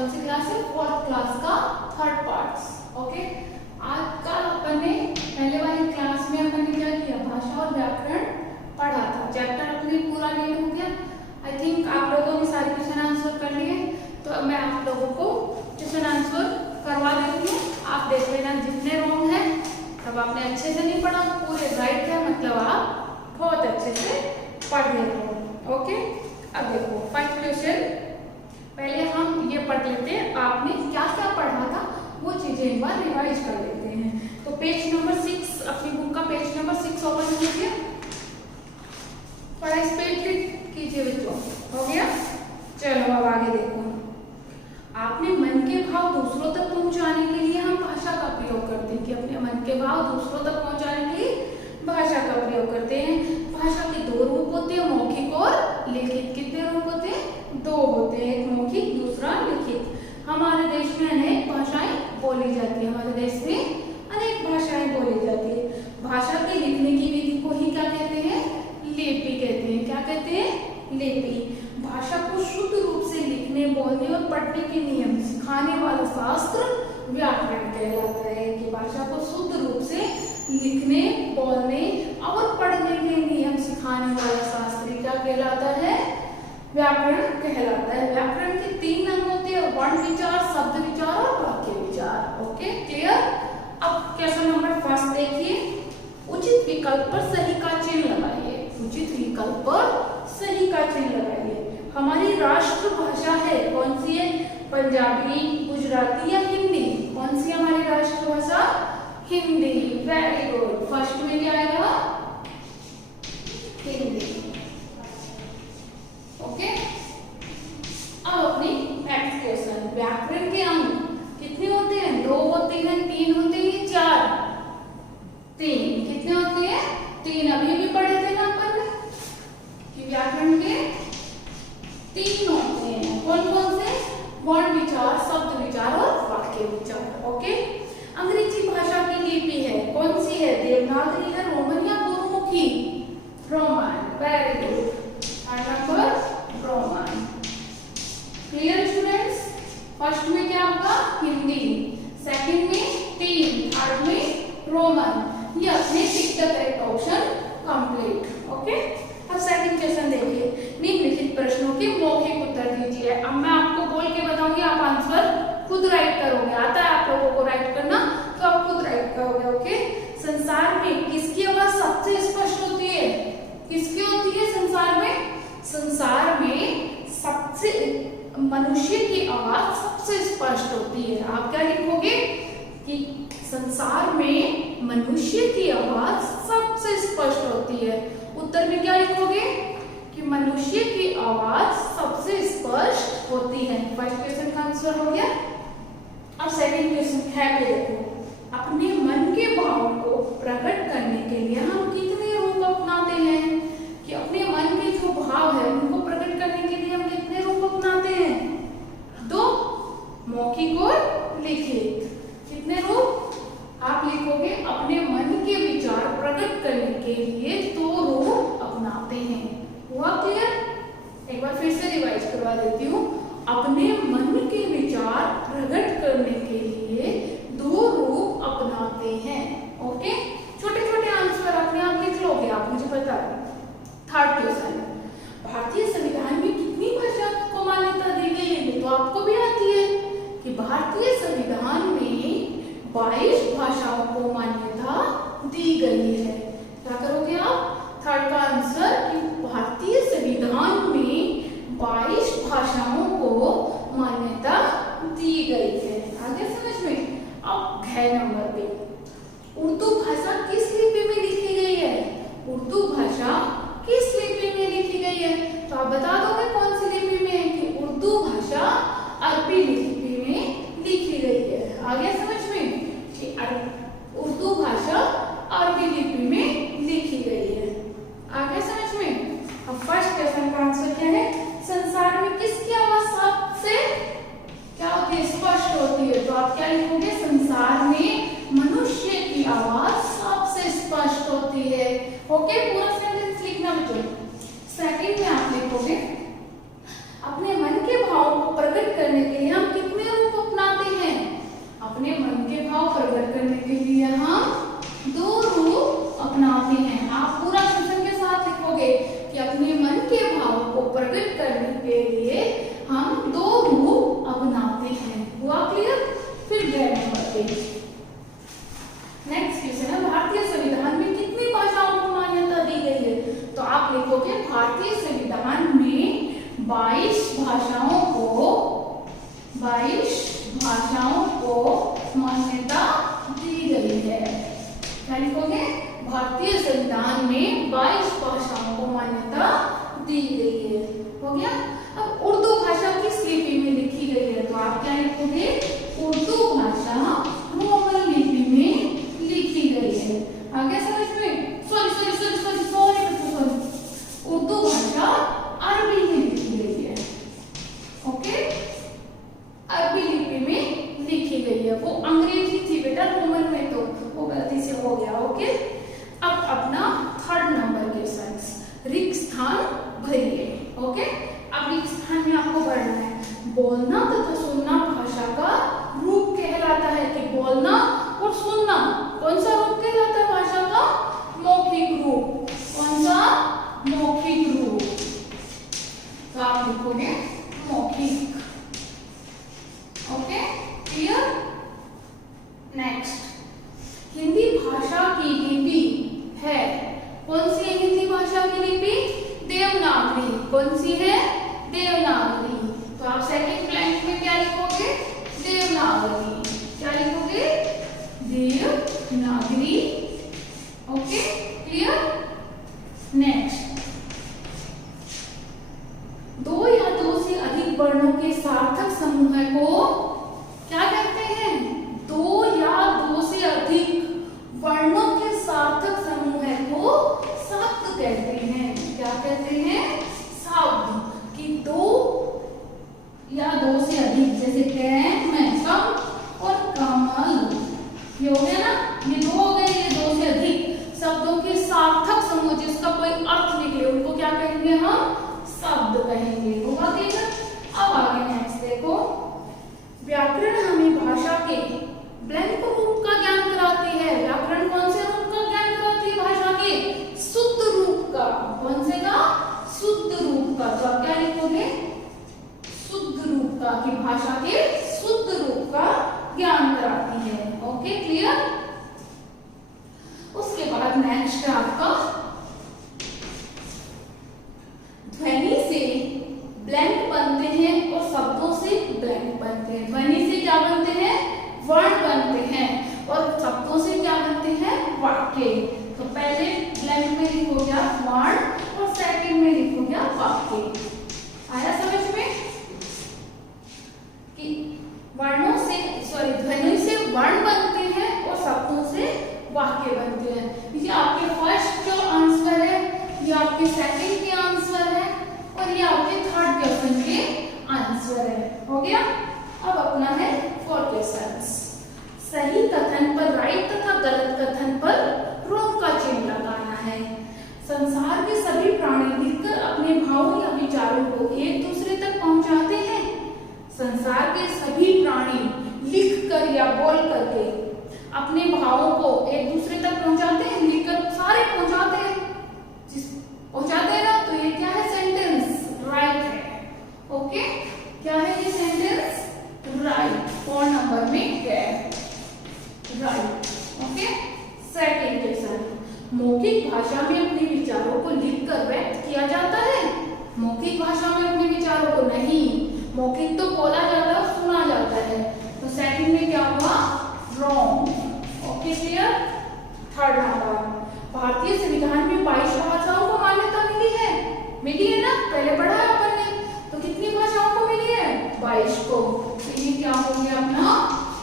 कौन सी क्लास है? 4th class का 3rd पार्ट। ओके, आज कल अपन ने पहले वाली क्लास में अपन ने क्या किया? भाषा और व्याकरण पढ़ा था। चैप्टर अपने पूरा रीड हो गया। आई थिंक आप लोगों ने सारे क्वेश्चन आंसर कर लिए, तो मैं आप लोगों को क्वेश्चन आंसर करवा देती हूँ। आप देख लेना, जितने रॉन्ग है तब आपने अच्छे से नहीं पढ़ा, पूरे राइट है मतलब आप बहुत अच्छे से पढ़ रहे हो। ओके, अब देखो फर्स्ट क्वेश्चन, पहले हम ये पढ़ लेते हैं आपने क्या क्या पढ़ा था, वो चीजें एक बार रिवाइज कर लेते हैं। तो पेज नंबर 6, अपनी बुक का पेज नंबर 6 ओपन कीजिए, थोड़ा स्पीड कीजिए बच्चों। हो गया? चलो अब आगे देखो। आपने मन के भाव दूसरों तक पहुंचाने के लिए हम भाषा का प्रयोग करते हैं, कि अपने मन के भाव दूसरों तक पहुंचाने के लिए भाषा का प्रयोग करते हैं। भाषा के 2 रूप होते हैं, मौखिक और लिखित। कितने रूप होते हैं? 2 होते हैं, एक मौखिक दूसरा लिखित। हमारे देश में अनेक भाषाएं बोली जाती है, हमारे देश में अनेक भाषाएं बोली जाती है। भाषा के लिखने की विधि को ही क्या कहते हैं? लिपि कहते हैं। क्या कहते हैं? लिपि। भाषा को शुद्ध रूप से लिखने, बोलने और पढ़ने के नियम सिखाने वाला शास्त्र व्याकरण कहलाता है। कि भाषा को शुद्ध रूप से लिखने, बोलने और पढ़ने के नियम सिखाने वाला शास्त्र क्या कहलाता है? व्याकरण कहलाता है। व्याकरण के 3 अंग होते हैं, वर्ण विचार, शब्द विचार और वाक्य विचार। Okay, clear? अब क्वेश्चन नंबर 1 देखिए, उचित विकल्प पर सही का चिन्ह लगाइए। उचित विकल्प पर सही का चिन्ह लगाइए। हमारी राष्ट्रभाषा है, कौन सी है? पंजाबी, गुजराती या हिंदी? कौन सी हमारी राष्ट्रभाषा? हिंदी। Very good. फर्स्ट में क्या आएगा? हिंदी। ओके, अब अपनी नेक्स्ट क्वेश्चन, व्याकरण के अंग कितने होते हैं? 2 होते हैं, 3 होते हैं, 4? 3। कितने होते हैं? 3। अभी भी पढ़े थे ना अपन कि व्याकरण के 3 होते हैं। कौन कौन से? वर्ण विचार, शब्द विचार और वाक्य विचार। ओके, अंग्रेजी भाषा की लिपि है, कौन सी है? देवनागरी है, रोमन या Gurmukhi? Roman. Very good. Number Roman. Clear students? First में क्या आपका? हिंदी, सेकंड में 3, थर्ड में रोमन। ये अपने tick the correct option complete. Okay, अब सेकंड क्वेश्चन देखिए, निम्नलिखित प्रश्नों के मौखिक उत्तर दीजिए। अब मैं आपको बोल के बताऊंगी, आप आंसर खुद राइट करोगे। आता है आप लोगों को राइट करना, तो आप खुद राइट करोगे। ओके, संसार में किसकी आवाज सबसे स्पष्ट होती है? किसकी होती है संसार में? संसार में सबसे मनुष्य की आवाज सबसे स्पष्ट होती है। आप क्या लिखोगे? कि संसार में मनुष्य की आवाज सबसे स्पष्ट होती है। उत्तर में क्या लिखोगे? कि मनुष्य की आवाज सबसे स्पष्ट होती है। फर्स्ट क्वेश्चन का आंसर हो गया। अब सेकंड क्वेश्चन है पे देखो, अपने मन के भाव को प्रकट करने के लिए हम कितने रूप अपनाते हैं? कि अपने मन के जो भाव है उनको प्रकट करने के लिए हम कितने रूप अपनाते हैं? 2, मौखिक और लिखित। कितने रूप आप लिखोगे? अपने मन के विचार प्रकट करने के लिए 2 रूप अपनाते हैं। हुआ क्लियर? एक बार फिर से रिवाइज करवा देती हूँ। अपने मन के विचार प्रकट करने के लिए 2 रूप अपनाते हैं। ओके, छोटे छोटे आंसर अपने आप लिख लोगे आप, मुझे पता है। थर्ड क्वेश्चन, भारतीय संविधान में कितनी भाषा को मान्यता दी गई है? ये तो आपको भी आती है कि भारतीय संविधान में 22 भाषाओं को मान्यता दी गई है। क्या करोगे आप? थर्ड का आंसर कि भारतीय संविधान में 22 भाषाओं को मान्यता दी गई है। आगे समझ में? अब घ नंबर पे, उर्दू भाषा किस लिपि में लिखी गई है? उर्दू भाषा किस लिपि में लिखी गई है? तो आप बता दोगे कौन सी लिपि में है? कि उर्दू भाषा अरबी लिपि में लिखी गई है। आगे समझ में? कि उर्दू भाषा अरबी लिपि में लिखी गई है। आगे समझ में? अब फर्स्ट क्वेश्चन का आंसर क्या है? संसार में किसकी आवाज सबसे क्या होती है? स्पष्ट होती है। तो आप क्या लिखोगे? संसार में मनुष्य की आवाज सबसे स्पष्ट होती है। ओके, पूरा सेंटेंस लिखना बच्चों। सेकंड में आप लिखोगे, अपने मन के भाव को प्रकट करने के लिए हम करने के लिए हम दो रूप अपनाते हैं। आप पूरा क्वेश्चन के साथ लिखोगे कि अपने मन के भाव को प्रकट करने के लिए हम दो रूप अपनाते हैं। हुआ क्लियर? फिर गए नंबर पे। नेक्स्ट क्वेश्चन है, भारतीय संविधान में कितनी भाषाओं को मान्यता दी गई है? तो आप लिखोगे भारतीय संविधान में 22 भाषाओं को मान्यता दी गई है। क्या लिखोगे? भारतीय संविधान में 22 भाषाओं को मान्यता दी गई है। हो गया? अब उर्दू भाषा किस लिपि में लिखी गई है? तो आप क्या लिखोगे? उर्दू भाषा रोमन लिपि में लिखी गई है। आगे समझ में? सॉरी उर्दू भाषा अरबी में लिखी गई है। ओके, अरबी लिपि में लिखी गई है। वो अंग्रेजी थी बेटा रोमन में, तो वो गलती से हो गया। ओके, अब अपना थर्ड नंबर क्वेश्चन, रिक्त स्थान भरिए। ओके, अब रिक्त स्थान में आपको पढ़ना है बोलना तथा सुनना भाषा का रूप कहलाता है। कि बोलना और सुनना कौन सा रूप कहलाता है भाषा का? मौखिक रूप। कौन सा? मौखिक रूप। तो आप लिखोगे मौखिक। Okay, clear? नेक्स्ट, हिंदी भाषा की लिपि है। कौन सी है हिंदी भाषा की लिपि? देवनागरी। कौन सी है? देवनागरी। तो आप सेकंड ब्लैंक में क्या लिखोगे? देवनागरी। क्या लिखोगे? देवनागरी। Okay, clear? नेक्स्ट, दो या दो से अधिक वर्णों के सार्थक समूह को क्या कहते हैं? दो या दो से अधिक वर्णों के सार्थक समूह को शब्द कहते हैं। क्या कहते हैं? शब्द। कि दो या दो से अधिक, जैसे कम और कमल, ये हो गया ना, ये दो हो गए, ये दो से अधिक शब्दों के सार्थक समूह जिसका कोई अर्थ निकले उनको क्या कहेंगे? हम शब्द कहेंगे। होगा क्लियर? अब आगे नेक्स्ट देखो, व्याकरण हमें भाषा के ब्लैंक रूप का ज्ञान कराती है। व्याकरण कौन से रूप का ज्ञान कराती है? भाषा के शुद्ध रूप का। कौन से का? शुद्ध रूप का। तो आप क्या लिखोगे? शुद्ध रूप का। कि भाषा के शुद्ध रूप का ज्ञान कराती है। Okay, clear? उसके बाद नेक्स्ट है आपका ध्वनि से ब्लैंक बनते हैं और शब्दों से ब्लैंक बनते हैं। ध्वनि से क्या बनते हैं? वर्ण बनते हैं। और शब्दों से क्या बनते हैं? वाक्य। तो पहले ब्लैंक में लिखोगे आप वर्ण और सेकंड में लिखोगे आप वाक्य। आया समझ में? कि वर्णों से ध्वनि से वर्ण बनते हैं और शब्दों से वाक्य बनते हैं। ये आपके फर्स्ट जो आंसर है, ये आपके सेकंड के आंसर है और ये आपके थर्ड क्वेश्चन के आंसर है। हो गया? अब अपना है फोर्थ क्वेश्चन, सही कथन पर राइट तथा गलत कथन पर रोम का चिन्ह लगाना है। संसार के सभी प्राणी लिखकर अपने भावों या विचारों को एक दूसरे तक पहुंचाते हैं। संसार के सभी प्राणी लिखकर या बोल करके अपने भावों को एक दूसरे तक पहुंचाते हैं। लिखकर सारे पहुंचाते हैं, पहुंचाते हैं ना, तो ये क्या है? सेंटेंस राइट है। ओके, क्या है ये सेंटेंस? राइट। 4 नंबर में क्या है? राइट। ओके, सेकंड क्वेश्चन, मौखिक भाषा में अपने विचारों को लिखकर व्यक्त किया जाता है। मौखिक भाषा में अपने विचारों को नहीं, मौखिक तो बोला जाता है, सुना जाता है। तो सेकंड में क्या हुआ? Wrong. Okay, clear? Third number, भारतीय संविधान में 22 भाषाओं को मान्यता मिली है ना? पहले पढ़ा है अपन ने। तो कितनी भाषाओं को मिली है? 22 को। तो ये क्या हो गया अपना?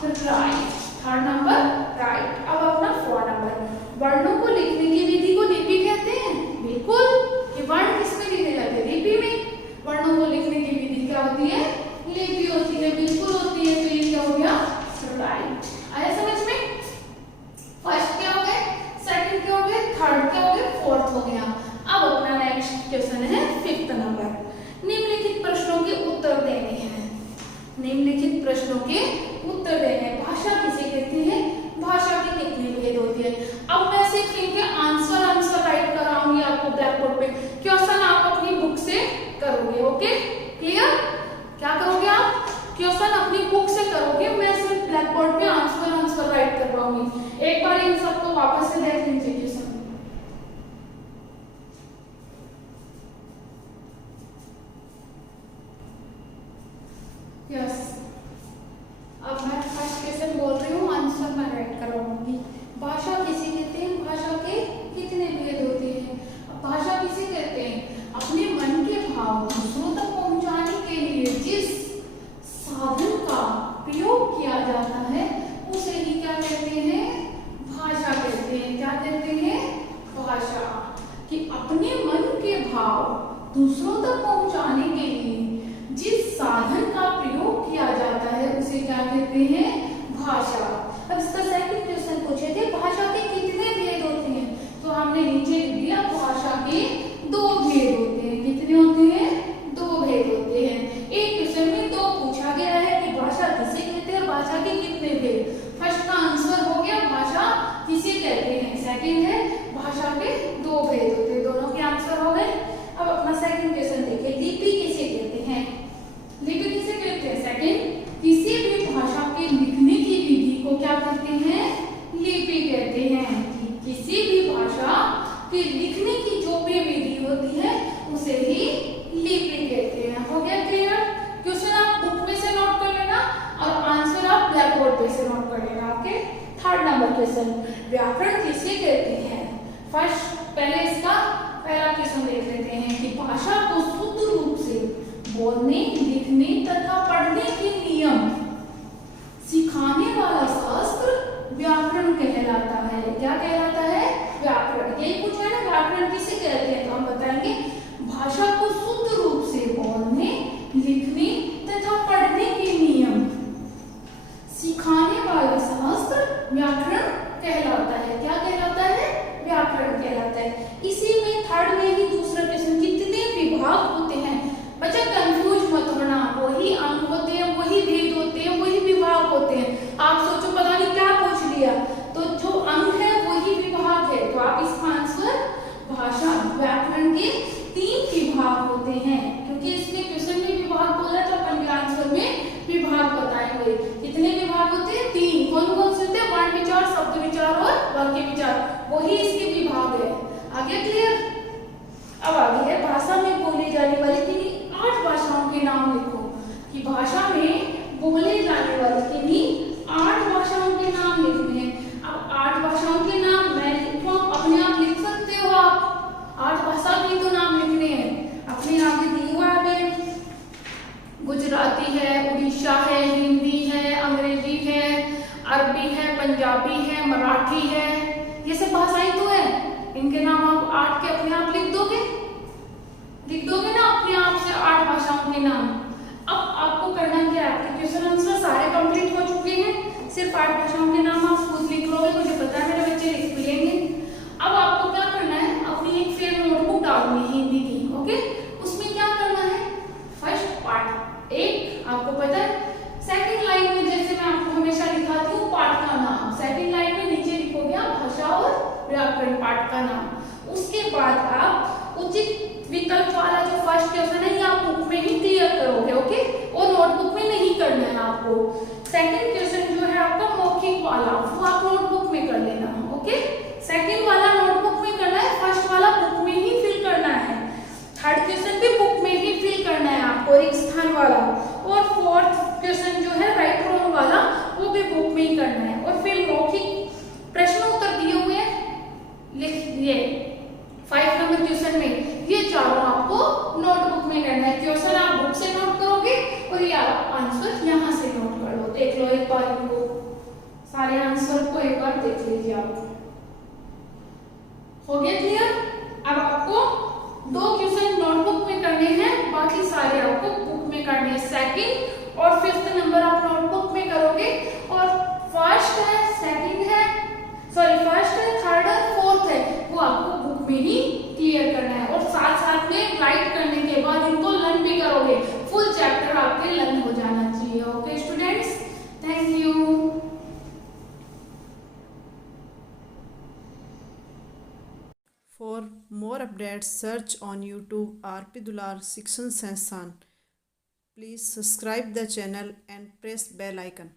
राइट। Third number right. अब अपना 4 नंबर, वर्णों को लिखने की विधि को लिपि कहते हैं। बिल्कुल, ये वर्ण किसमें लिखे जाते हैं? लिपि में। वर्णों को लिखने की विधि क्या होती है? लिपि होती है। बिल्कुल होती है। तो ये क्या हो गया? राइट। आया समझ में? फर्स्ट क्या हो गए, सेकंड क्या हो गए, थर्ड क्या हो गए, फोर्थ हो गया। अब अपना नेक्स्ट क्वेश्चन है 5th नंबर, निम्नलिखित प्रश्नों के उत्तर देने हैं। निम्नलिखित प्रश्नों के उत्तर देने। भाषा किसे कहते हैं? बताऊंगी। एक बार इन सबको वापस से देख लीजिए क्वेश्चन। यस, अब मैं फर्स्ट क्वेश्चन बोल रही हूँ, आंसर मैं राइट करवाऊंगी। भाषा किसे कहते हैं? भाषा के कितने भेद होते हैं? भाषा किसे कहते हैं? अपने मन के भाव दूसरों तक पहुंचाने के लिए जिस साधन का प्रयोग किया जाता है उसे ही क्या कहते हैं? भाषा कहते हैं। क्या कहते हैं? भाषा। कि अपने मन के भाव दूसरों तक पहुंचाने के लिए जिस साधन का प्रयोग किया जाता है उसे क्या कहते हैं? भाषा। अब इसका सेकंड क्वेश्चन पूछे थे, भाषा के कितने भेद होते हैं? तो हमने नीचे लिख दिया, भाषा के दो भेद होते हैं। कितने होते हैं? दो भेद होते हैं। एक क्वेश्चन में दो पूछा गया है कि भाषा किसे कहते हैं, भाषा के कितने भेद। फर्स्ट का आंसर हो गया भाषा किसे कहते हैं, सेकंड है भाषा के दो भेद होते हैं। दोनों के आंसर हो गए। अब अपना सेकंड क्वेश्चन देखिए, लिपि किसे कहते हैं? लिपि किसे कहते हैं? सेकंड, किसी भी भाषा के लिखने की विधि को क्या कहते हैं? लिपि कहते हैं। किसी भी भाषा के लिखने की जो भी विधि होती है उसे ही लिपि कहते हैं। हो गया क्लियर? क्वेश्चन आप बुक में से नोट कर लेना और आंसर आप ब्लैक बोर्ड पे से नोट कर लेना। ओके, थर्ड नंबर क्वेश्चन, व्याकरण किसे कहते हैं? फर्स्ट, पहले इसका पहला क्वेश्चन देख लेते हैं कि भाषा को शुद्ध रूप से बोलने, लिखने तथा पढ़ने के नियम सिखाने वाला शास्त्र व्याकरण कहलाता है। क्या कहलाता है? व्याकरण। यही पूछा है ना, व्याकरण किसे कहते हैं? तो हम बताएंगे भाषा को शुद्ध रूप से बोलने, लिखने तथा पढ़ने के नियम सिखाने वाला शास्त्र व्याकरण कहलाता है। क्या कहलाता है? व्याकरण कहलाता है। इसी में थर्ड में ही दूसरा क्वेश्चन, कितने विभाग होते हैं? बच्चा कंफ्यूज मत होना, वही अंग होते हैं, वही भेद होते हैं, वही विभाग होते हैं। आप सोचो पता नहीं क्या पूछ लिया, तो जो अंग है वही विभाग है। तो आप इसका आंसर, भाषा व्याकरण के 3 विभाग होते हैं, क्योंकि इसमें क्वेश्चन में विभाग बोला तो अपन के आंसर में विभाग बताएंगे। कितने विभाग होते हैं? 3। कौन कौन से होते हैं? वर्ण विचार, शब्द विचार और वाक्य विचार, वही इसके विभाग है। आगे क्लियर? अब आगे है भाषा में बोली जाने वाली किन्हीं 8 भाषाओं के नाम लिखो। कि भाषा में बोले जाने वाली किन्हीं 8 भाषाओं के नाम लिखने हैं। अब 8 भाषाओं के नाम मैं लिखूं, अपने आप लिख सकते हो आप। 8 भाषा के तो नाम लिखने हैं, अपने आगे दी हुआ है। गुजराती है, उड़ीसा है, हिंदी है, अंग्रेजी है, अरबी है, पंजाबी है, मराठी है, ये सब भाषाएं तो है। इनके नाम आप 8 के अपने आप लिख दोगे ना अपने आप से 8 भाषाओं के नाम। अब आपको करना क्या है? आपके क्वेश्चन आंसर सारे कंप्लीट हो चुके हैं, सिर्फ 8 भाषाओं के नाम आप खुद लिख लोगे, मुझे पता है मेरे बच्चे लिख भी लेंगे। अब आपको क्या करना है? अपनी एक फेयर नोटबुक डालनी है हिंदी की। ओके, उसमें क्या करना है? फर्स्ट पार्ट 1 आपको पता है, सेकंड लाइन में जैसे मैं आपको हमेशा लिखाती हूँ पाठ का नाम, सेकंड लाइन में नीचे लिखोगे आप भाषा और व्याकरण पाठ का नाम। उसके बाद आप उचित विकल्प वाला जो फर्स्ट क्वेश्चन है ये आप बुक में ही क्लियर करोगे। ओके, और नोटबुक में नहीं करना है आपको। सेकंड क्वेश्चन जो है आपका मौखिक वाला, वो आप नोटबुक में कर लेना। ओके, सेकंड वाला नोटबुक में करना है, फर्स्ट वाला बुक में ही फिल करना है, थर्ड क्वेश्चन भी बुक में ही फिल करना है आपको, एक स्थान वाला। और फोर्थ क्वेश्चन जो है राइट रॉन्ग वाला, वो भी बुक में ही करना है। और फिर मौखिक प्रश्न उत्तर दिए हुए लिख दिए 5 नंबर क्वेश्चन में, ये चारों आपको नोटबुक में करना है। क्वेश्चन आप बुक से नोट करोगे और ये आप आंसर यहाँ से नोट कर लो। देख लो एक बार इनको, सारे आंसर को एक बार देख लीजिए आप। हो गया क्लियर? अब आपको 2 क्वेश्चन नोटबुक में करने हैं, बाकी सारे आपको बुक में करने हैं। सेकंड और 5th नंबर आप नोटबुक में करोगे, और फर्स्ट है, सेकंड है, सॉरी फर्स्ट है, थर्ड है, फोर्थ है, वो आपको बुक में ही क्लियर करना है। और साथ साथ में राइट करने के बाद इनको लर्न भी करोगे, फुल चैप्टर आपके लर्न हो जाना चाहिए। Okay students, thank you. For more updates, search on YouTube RP Dular Shikshan Sansthan. Please subscribe the channel and press bell icon.